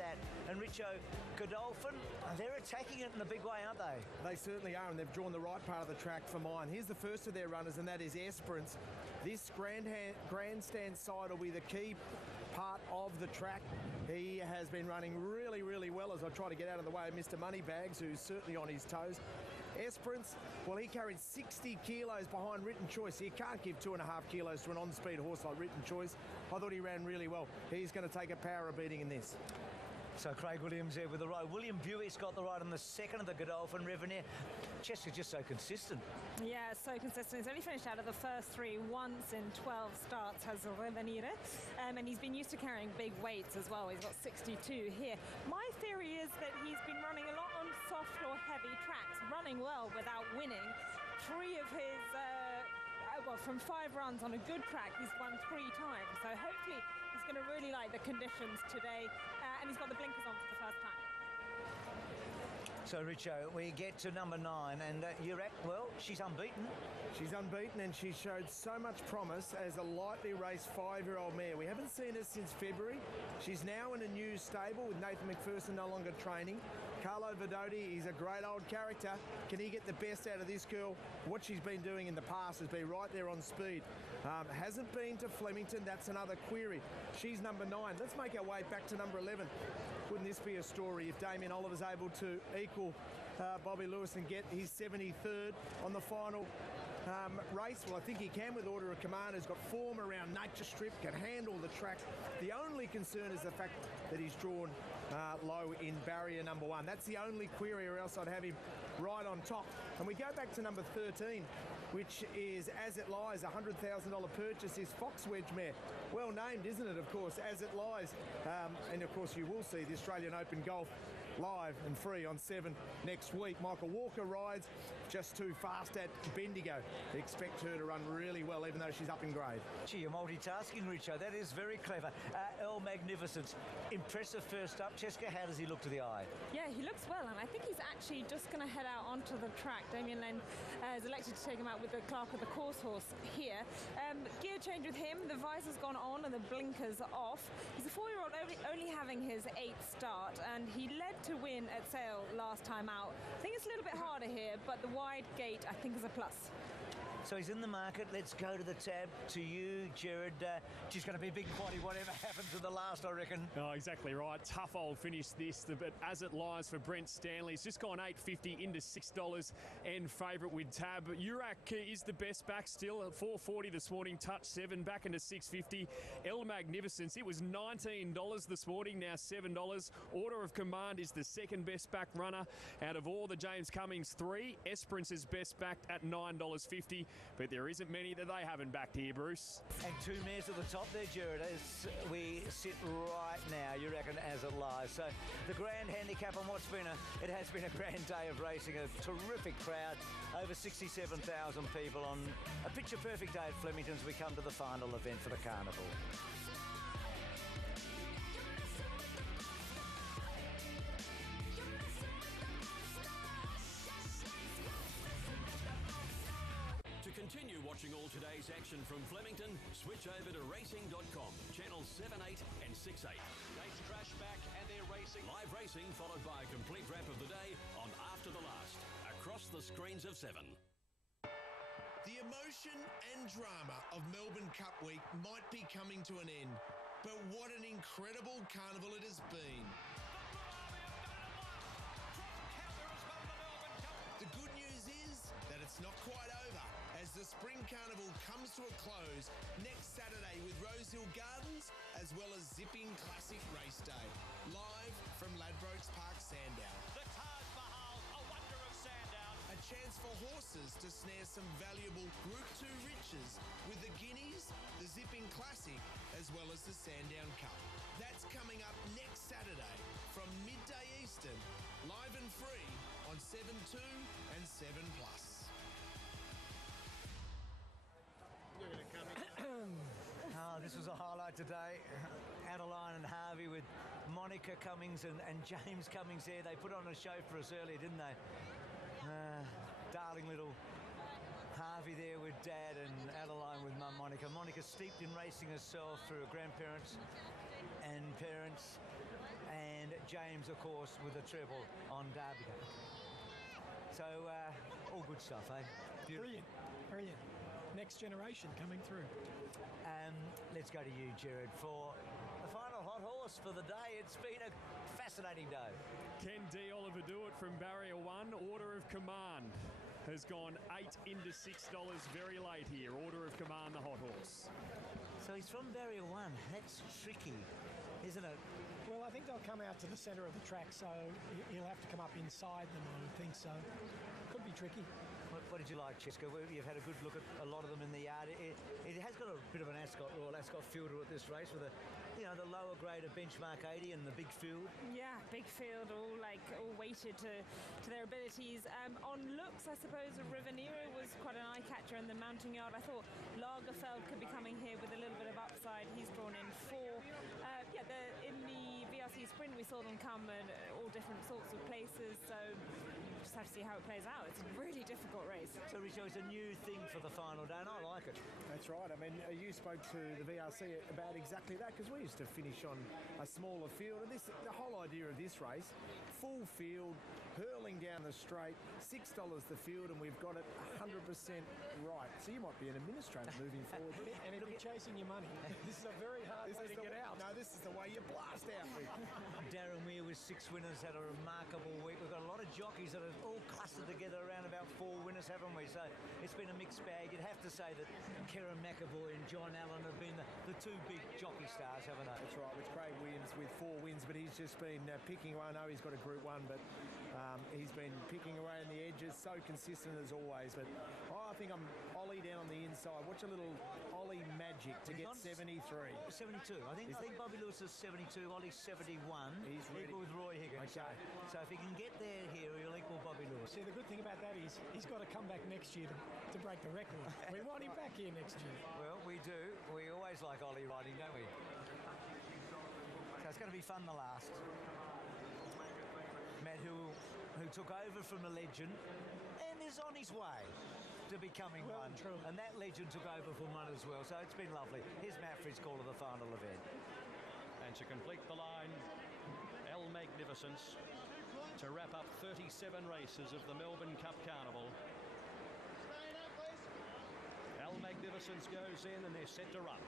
that. And Richo, Godolphin, they're attacking it in a big way, aren't they? They certainly are, and they've drawn the right part of the track for mine. Here's the first of their runners, and that is Esperance. This grandstand side will be the key part of the track. He has been running really, really well as I try to get out of the way of Mr. Moneybags, who's certainly on his toes. Esperance, well, he carried 60 kilos behind Written Choice. You can't give 2.5 kilos to an on-speed horse like Written Choice. I thought he ran really well. He's going to take a power beating in this. So Craig Williams there with the ride. William Buick's got the ride on the second of the Godolphin Revenue. Chester's just so consistent. Yeah, so consistent. He's only finished out of the first three once in 12 starts, has Revenire. And he's been used to carrying big weights as well. He's got 62 here. My theory is that he's been running a lot on soft or heavy tracks, running well without winning. Three of his... well, from 5 runs on a good track, he's won 3 times. So hopefully he's going to really like the conditions today. And he's got the blinkers on for the first time. So, Richo, we get to number 9, and Urak, well, she's unbeaten. She's unbeaten, and she showed so much promise as a lightly raced 5-year-old mare. We haven't seen her since February. She's now in a new stable with Nathan McPherson no longer training. Carlo Vedotti, he's a great old character. Can he get the best out of this girl? What she's been doing in the past has been right there on speed. Hasn't been to Flemington. That's another query. She's number 9. Let's make our way back to number 11. Wouldn't this be a story if Damien Oliver's able to equal Bobby Lewis and get his 73rd on the final race? Well, I think he can with Order of Command. He's got form around Nature Strip, can handle the track. The only concern is the fact that he's drawn low in barrier number 1. That's the only query, or else I'd have him right on top. And we go back to number 13, which is As It Lies, $100,000 purchase, is Fox Wedge mare. Well named, isn't it, of course, As It Lies. And, of course, you will see the Australian Open Golf live and free on 7 next week. Michael Walker rides just too fast at Bendigo. Expect her to run really well, even though she's up in grade. Gee, you're multitasking, Richo. That is very clever. El Magnificent, impressive first up. Cheska, how does he look to the eye? Yeah, he looks well, and I think he's actually just going to head out onto the track. Damien Len has elected to take him out with the clerk of the course horse here. Gear change with him. The visor's gone on and the blinkers off. He's a 4-year-old only having his 8th start, and he led to win at Sale last time out. I think it's a little bit harder here, but the wide gate I think is a plus. So he's in the market. Let's go to the tab to you, Jared. Just going to be a big quaddy, whatever happens in the last, I reckon. Oh, exactly right. Tough old finish this, but As It Lies for Brent Stanley. It's just gone $8.50 into $6 and favourite with tab. Urak is the best back still at $4.40 this morning. Touch 7 back into $6.50. El Magnificence, it was $19 this morning, now $7. Order of Command is the second best back runner out of all the James Cummings 3. Esperance is best backed at $9.50. But there isn't many that they haven't backed here, Bruce. And 2 mares at the top there, Jared, as we sit right now, you reckon, As It Lies. So the grand handicap on what's been it has been a grand day of racing, a terrific crowd, over 67,000 people on a picture-perfect day at Flemington as we come to the final event for the Carnival. To continue watching all today's action from Flemington, switch over to racing.com, channels 7, 8 and 6, 8. Gates crash back and they're racing. Live racing followed by a complete wrap of the day on After the Last, across the screens of 7. The emotion and drama of Melbourne Cup Week might be coming to an end, but what an incredible carnival it has been. The good news is that it's not quite over, as the Spring Carnival comes to a close next Saturday with Rosehill Gardens, as well as Zipping Classic Race Day, live from Ladbrokes Park, Sandown. The Taj Mahal, a wonder of Sandown. A chance for horses to snare some valuable Group 2 riches with the Guineas, the Zipping Classic, as well as the Sandown Cup. That's coming up next Saturday from midday Eastern, live and free on 7.2 and 7+. Oh, this was a highlight today. Adeline and Harvey with Monica Cummings and James Cummings there. They put on a show for us earlier, didn't they? Darling little Harvey there with Dad and Adeline with Mum Monica. Monica steeped in racing herself through her grandparents and parents, and and James, of course, with a treble on Derby. So, all good stuff, eh? Brilliant, brilliant. Next generation coming through. Let's go to you, Jared, for the final hot horse for the day. It's been a fascinating day. Can D. Oliver do it from barrier 1? Order of Command has gone 8 into $6 very late here. Order of Command, the hot horse. So he's from barrier 1. That's tricky, isn't it? Well, I think they'll come out to the centre of the track, so he'll have to come up inside them, I would think so. Could be tricky. What did you like, Cheska? You've had a good look at a lot of them in the yard. It has got a bit of an Royal Ascot fielder at this race with the lower grade of benchmark 80 and the big field. Yeah, big field, all weighted to their abilities. On looks, I suppose Rivanera was quite an eye catcher in the mounting yard. I thought Lagerfeld could be coming here with a little bit of upside. He's drawn in 4. In the VRC sprint, we saw them come in all different sorts of places. So just have to see how it plays out. It's a really difficult race. So, Richo, it's a new thing for the final day, and I like it. That's right. I mean, you spoke to the VRC about exactly that, because we used to finish on a smaller field, and the whole idea of this race, full field, hurling down the straight, $6 the field, and we've got it 100% right. So you might be an administrator moving forward. And if you're chasing your money, this is a very hard way to get out. No, this is the way you blast out with. Darren Weir with 6 winners, had a remarkable week. We've got a lot of jockeys that are all clustered together around about 4 winners, haven't we? So it's been a mixed bag. You'd have to say that Kieran McAvoy and John Allen have been the 2 big jockey stars, haven't they? That's right, with Craig Williams with 4 wins, but he's just been picking away. I know he's got a Group 1, but he's been picking away on the edges, so consistent as always. But I think I'm Ollie down on the inside. Watch a little Ollie magic to get 73. 72. I think Bobby Lewis is 72, Ollie's 71. He's ready. Equal with Roy Higgins. Okay. So if he can get there here, he'll equal Bobby Lewis. See, the good thing about that is he's got to come back next year to break the record. We want him back here next year. Well, we do. We always like Ollie riding, don't we? So it's going to be fun the last. Matt, who took over from a legend and is on his way to becoming one. True. And that legend took over from one as well. So it's been lovely. Here's Matt for his call of the final event. And to complete the line, El Magnificence to wrap up 37 races of the Melbourne Cup Carnival. El Magnificence goes in and they're set to run.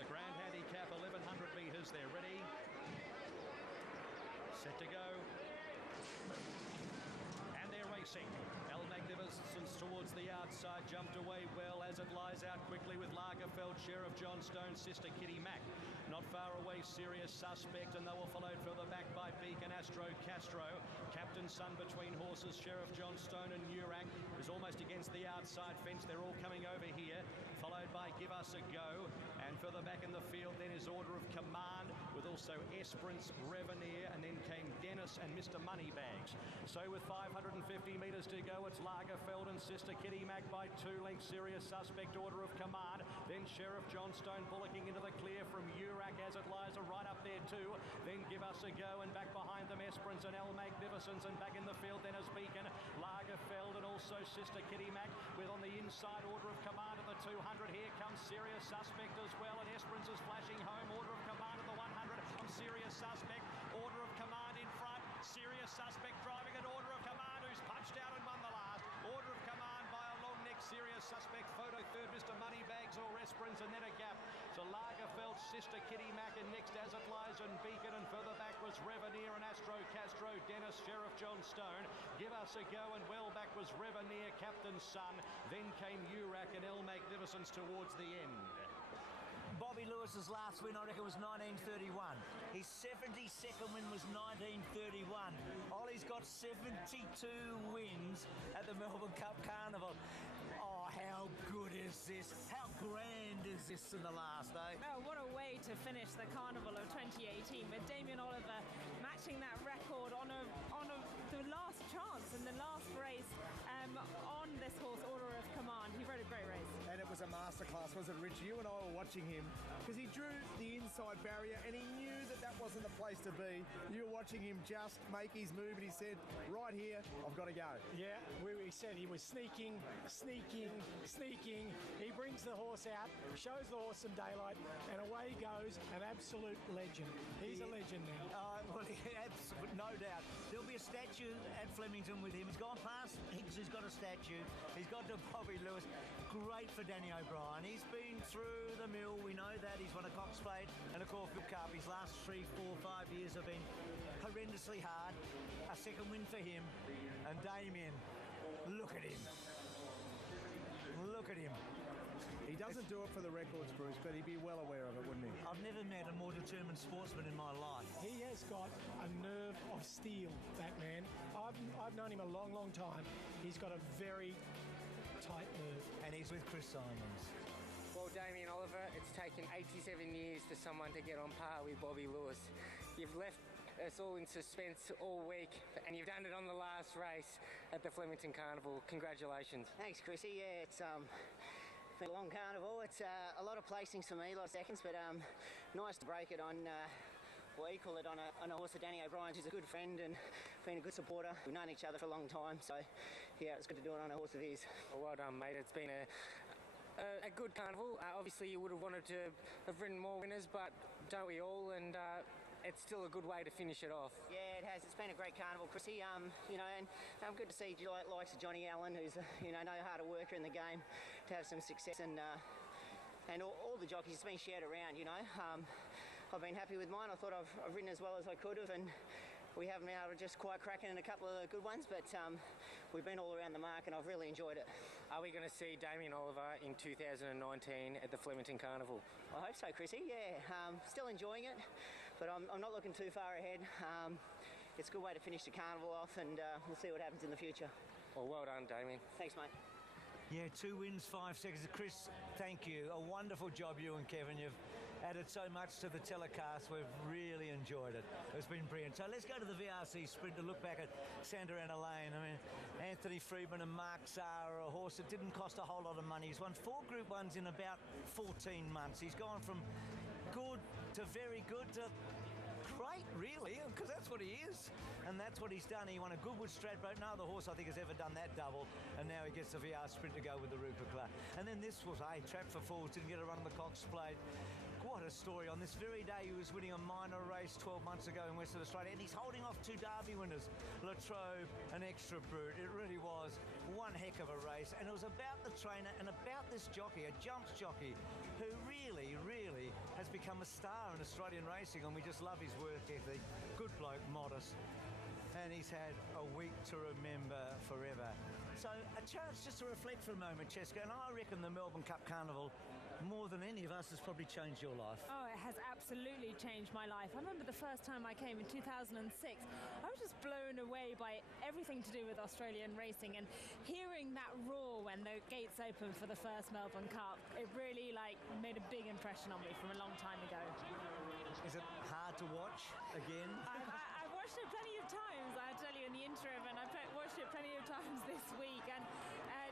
The Grand Handicap, 1100 metres, they're ready. Set to go. And they're racing. El Magnificence towards the outside, jumped away well as it lies out quickly with Lagerfeld, Sheriff Johnstone, Sister Kitty Mack. Not far away, Serious Suspect, and they were followed further back by Beacon Astro Castro. Captain Sun between horses, Sheriff Johnstone and Nurak is almost against the outside fence. They're all coming over here, followed by Give Us a Go. And further back in the field then is Order of Command, with also Esperance, Reveneer, and then came Dennis and Mr. Moneybags. So with 550 metres to go, it's Lagerfeld and Sister Kitty Mack by 2 lengths. Serious Suspect, Order of Command. Then Sheriff Johnstone bullocking into the clear from Urak as it lies right up there too. Then Give Us a Go, and back behind them Esperance and El Magnificence, and back in the field then is Beacon, Lagerfeld, and also Sister Kitty Mack, with on the inside Order of Command at the 200. Here comes Serious Suspect as well, and Esperance is flashing home. Order of Command at the 100 from Serious Suspect. Order of Command in front. Serious Suspect driving at Order of Command, who's punched out and won the last. Order of Command by a long neck. Serious Suspect photo third, Mr. Moneybags or Esperance, and then a gap. So Lagerfeld, Sister Kitty Mack, and next as it lies in Beacon, and further back was Reveneer and Astro Castro, Dennis, Sheriff Johnstone. Give Us a Go, and well back was Reveneer, Captain Sun. Then came Urak and El Magnificence towards the end. Bobby Lewis's last win, I reckon, was 1931. His 72nd win was 1931. Ollie's got 72 wins at the Melbourne Cup Carnival. Oh, how good is this? How grand is this in the last, eh? Oh, what a way to finish the Carnival of 2018 with Damien Oliver matching that record on the last chance in the last race on this horse, Order of Command. He rode a great race. And it was a masterclass, wasn't it, Rich? You and I were watching him because he drew the inside barrier and he knew that that wasn't the place to be. You were watching him just make his move and he said, right here, I've got to go. Yeah, he said he was sneaking. He brings the horse out, shows the horse some daylight, and away he goes, an absolute legend. He's a legend now. Well, no doubt. There'll be a statue at Flemington with him. He's gone past Higgs, who's got a statue. He's got to Bobby Lewis. Great for Danny O'Brien. He's been through the mill. We know that. He's won a Cox Plate and a Caulfield Cup. His last 3, 4, 5 years have been horrendously hard. A second win for him. And Damien, look at him. Look at him. He doesn't do it for the records, Bruce, but he'd be well aware of it, wouldn't he? I've never met a more determined sportsman in my life. He has got a nerve of steel, that man. I've known him a long, long time. He's got a very tight nerve. And he's with Chris Simons. Well, Damien Oliver, it's taken 87 years for someone to get on par with Bobby Lewis. You've left us all in suspense all week, and you've done it on the last race at the Flemington Carnival. Congratulations. Thanks, Chrissy. Yeah, it's been a long carnival. It's a lot of placings for me, a lot of seconds, but nice to break it on, equal it on a horse of Danny O'Brien's, who's a good friend and been a good supporter. We've known each other for a long time, so yeah, it's good to do it on a horse of his. Well done, mate. It's been a good carnival. Obviously, you would have wanted to have ridden more winners, but don't we all? And it's still a good way to finish it off. Yeah, it has. It's been a great carnival, Chrissy. And good to see likes of Johnny Allen, who's no harder worker in the game, to have some success, and all the jockeys. It's been shared around. I've been happy with mine. I thought I've ridden as well as I could have, and we haven't been able to just quite crack in a couple of good ones, but we've been all around the mark, and I've really enjoyed it. Are we going to see Damien Oliver in 2019 at the Flemington Carnival? I hope so, Chrissy. Yeah, still enjoying it, but I'm not looking too far ahead. It's a good way to finish the carnival off, and we'll see what happens in the future. Well done, Damien. Thanks, mate. Yeah, 2 wins, 5 seconds. Chris, thank you. A wonderful job, you and Kevin. You've added so much to the telecast. We've really enjoyed it. It's been brilliant. So let's go to the VRC Sprint to look back at Santa Ana Lane. I mean, Anthony Friedman and Mark Zara, a horse that didn't cost a whole lot of money. He's won 4 Group 1s in about 14 months. He's gone from good to very good to great, really, because that's what he is, and that's what he's done. He won a Goodwood Stradbroke. No other horse, I think, has ever done that double, and now he gets the VR Sprint to go with the Rupert Clark. And then this was, trapped for fools, didn't get a run on the Cox Plate. What a story. On this very day, he was winning a minor race 12 months ago in Western Australia, and he's holding off 2 Derby winners, Latrobe and Extra Brute. It really was one heck of a race, and it was about the trainer and about this jockey, a jumps jockey, who really, really has become a star in Australian racing, and we just love his work ethic. Good bloke, modest, and he's had a week to remember forever. So a chance just to reflect for a moment, Cheska, and I reckon the Melbourne Cup Carnival, more than any of us, has probably changed your life. Oh, it has absolutely changed my life. I remember the first time I came in 2006. I was just blown away by everything to do with Australian racing, and hearing that roar when the gates opened for the first Melbourne Cup, it really made a big impression on me from a long time ago. Is it hard to watch again? I've watched it plenty of times, I tell you, in the interim, and I've watched it plenty of times this week. And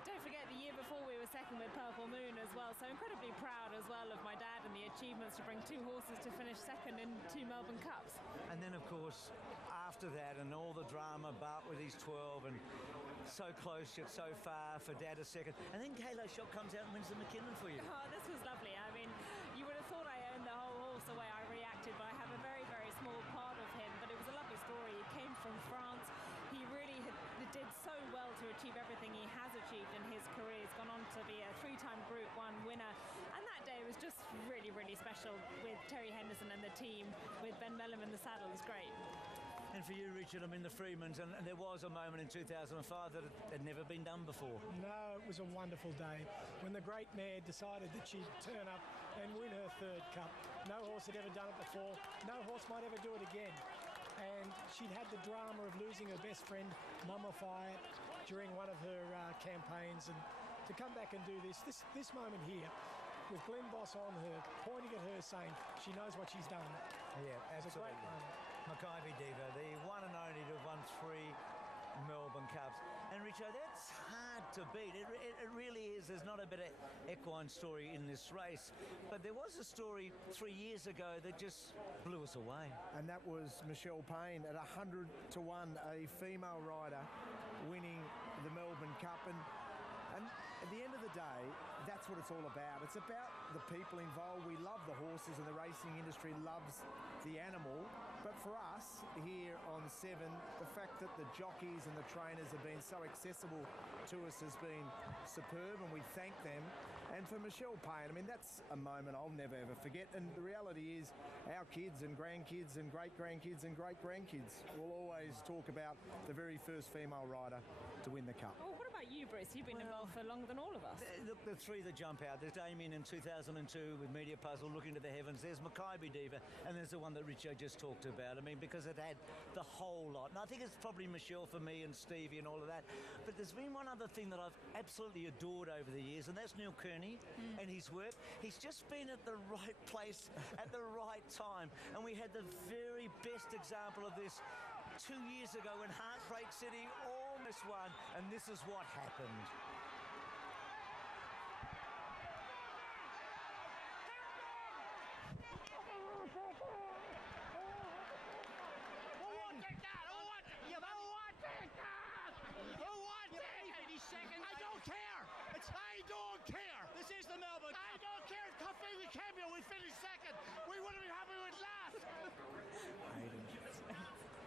don't forget, the year before we were second with Purple Moon as well, so incredibly proud as well of my dad and the achievements to bring 2 horses to finish second in 2 Melbourne Cups. And then, of course, after that and all the drama, Bart with his 12 and so close yet so far for Dad a second. And then Kalo Shot comes out and wins the McKinnon for you. Oh, this was lovely. I mean, you would have thought I owned the whole horse the way I reacted, but I have a very, very small part of him. But it was a lovely story. He came from France. He really did so well to achieve everything he has achieved in his career. He's gone on to be a 3-time Group 1 winner. And that day was just really, really special with Terry Henderson and the team, with Ben Mellum in the saddle. It was great. And for you, Richard, I mean, the Freemans, and there was a moment in 2005 that had never been done before. No, it was a wonderful day when the great mare decided that she'd turn up and win her 3rd cup. No horse had ever done it before. No horse might ever do it again. And she'd had the drama of losing her best friend, Mummify, during one of her campaigns. And to come back and do this moment here, with Glenn Boss on her, pointing at her, saying she knows what she's done. Yeah, absolutely. It's a great moment. Makybe Diva, the one and only to have won 3 Melbourne Cups. And Richo, that's hard to beat. It really is. There's not a better equine story in this race. But there was a story 3 years ago that just blew us away. And that was Michelle Payne at 100 to 1, a female rider winning the Melbourne Cup. And at the end of the day, that's what it's all about. It's about the people involved. We love the horses, and the racing industry loves the animal. But for us here on 7, the fact that the jockeys and the trainers have been so accessible to us has been superb, and we thank them. And for Michelle Payne, I mean, that's a moment I'll never ever forget. And the reality is our kids and grandkids and great-grandkids and great-grandkids will always talk about the very first female rider to win the Cup. Well, what about you, Bruce? You've been involved for longer than all of us. Look, the three that jump out. There's Damien in 2002 with Media Puzzle, Looking to the Heavens. There's Makybe Diva, and there's the one that Richo just talked about. I mean, because it had the whole lot. And I think it's probably Michelle for me and Stevie and all of that. But there's been one other thing that I've absolutely adored over the years, and that's Neil Kearney and his work. He's just been at the right place at the right time. And we had the very best example of this 2 years ago when Heartbreak City almost won, and this is what happened.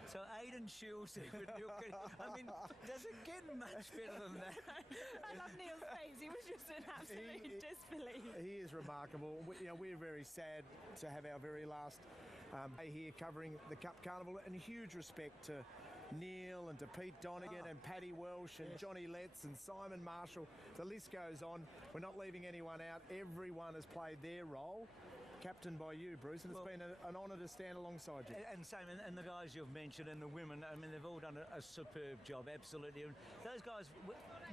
So Aidan Shields there with Neil Kearney. I mean, does it get much better than that? I love Neil's face. He was just in absolute disbelief. He is remarkable. We're very sad to have our very last day here covering the Cup Carnival, and huge respect to Neil and to Pete Donegan and Paddy Welsh and Johnny Letts and Simon Marshall. The list goes on. We're not leaving anyone out. Everyone has played their role, captained by you, Bruce, and it's been an honour to stand alongside you. And same, and the guys you've mentioned and the women, I mean, they've all done a superb job, absolutely. And those guys,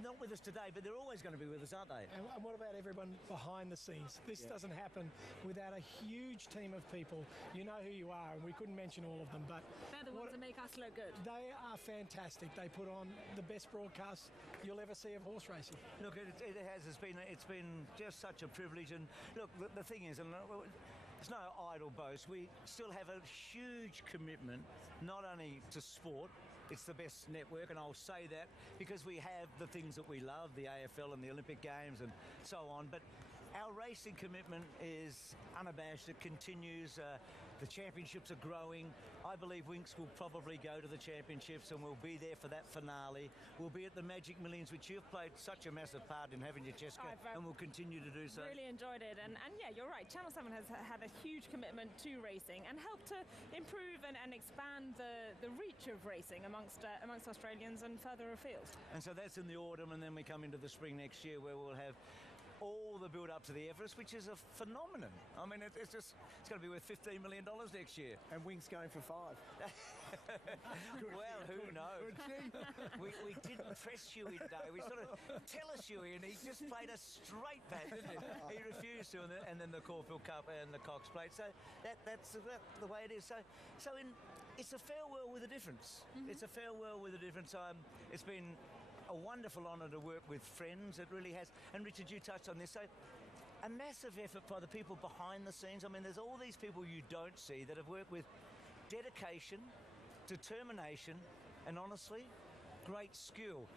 not with us today, but they're always going to be with us, aren't they? And what about everyone behind the scenes? This doesn't happen without a huge team of people. You know who you are, and we couldn't mention all of them, but they're the ones that make us look good. They are fantastic. They put on the best broadcast you'll ever see of horse racing. Look, it has. It's been just such a privilege. And look, the thing is, and it's no idle boast, we still have a huge commitment, not only to sport. It's the best network, and I'll say that because we have the things that we love, the AFL and the Olympic Games and so on, but our racing commitment is unabashed. It continues. The championships are growing. I believe Winx will probably go to the championships, and we'll be there for that finale. We'll be at the Magic Millions, which you've played such a massive part in, haven't you, Jessica? And we'll continue to do so. Really enjoyed it, and yeah, you're right. Channel 7 has had a huge commitment to racing and helped to improve and expand the reach of racing amongst Australians and further afield. And so that's in the autumn, and then we come into the spring next year where we'll have all the build up to the Everest, which is a phenomenon. I mean, it's going to be worth $15 million next year. And Winx going for 5. Well, who knows? we didn't press Huey today. We sort of tell us Huey, and he just played a straight bat, didn't he? He refused to, and then the Caulfield Cup and the Cox Plate. So that's the way it is. So it's a farewell with a difference. It's a farewell with a difference. It's been a wonderful honour to work with friends. It really has. And Richard, you touched on this. So a massive effort by the people behind the scenes. I mean, there's all these people you don't see that have worked with dedication, determination, and honestly, great skill.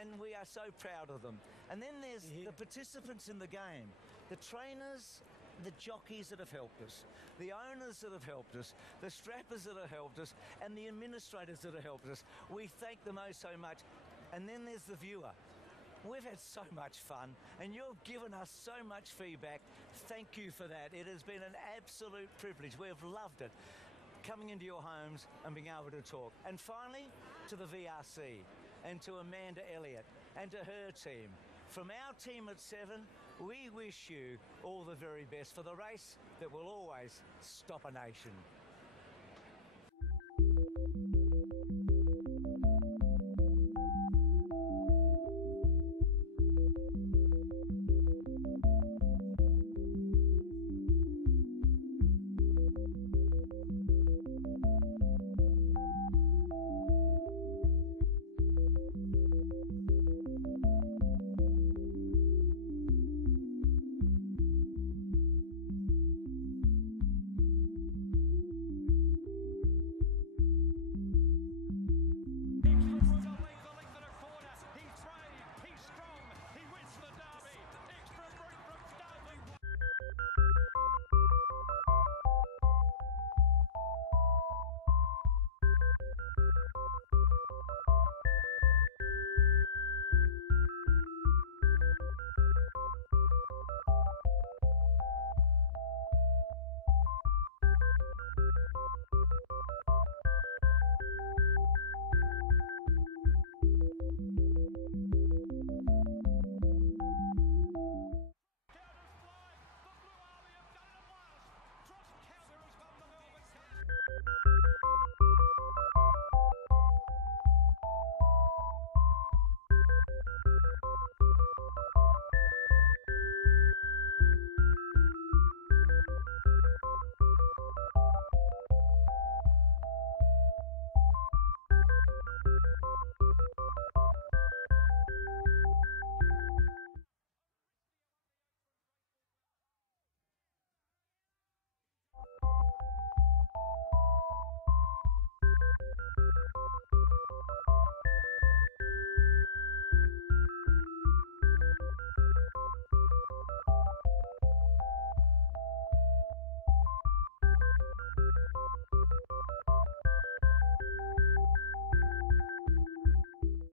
And we are so proud of them. And then there's the participants in the game, the trainers, the jockeys that have helped us, the owners that have helped us, the strappers that have helped us, and the administrators that have helped us. We thank them so much. And then there's the viewer. We've had so much fun, and you've given us so much feedback. Thank you for that. It has been an absolute privilege. We've loved it, coming into your homes and being able to talk. And finally, to the VRC, and to Amanda Elliott, and to her team. From our team at 7, we wish you all the very best for the race that will always stop a nation.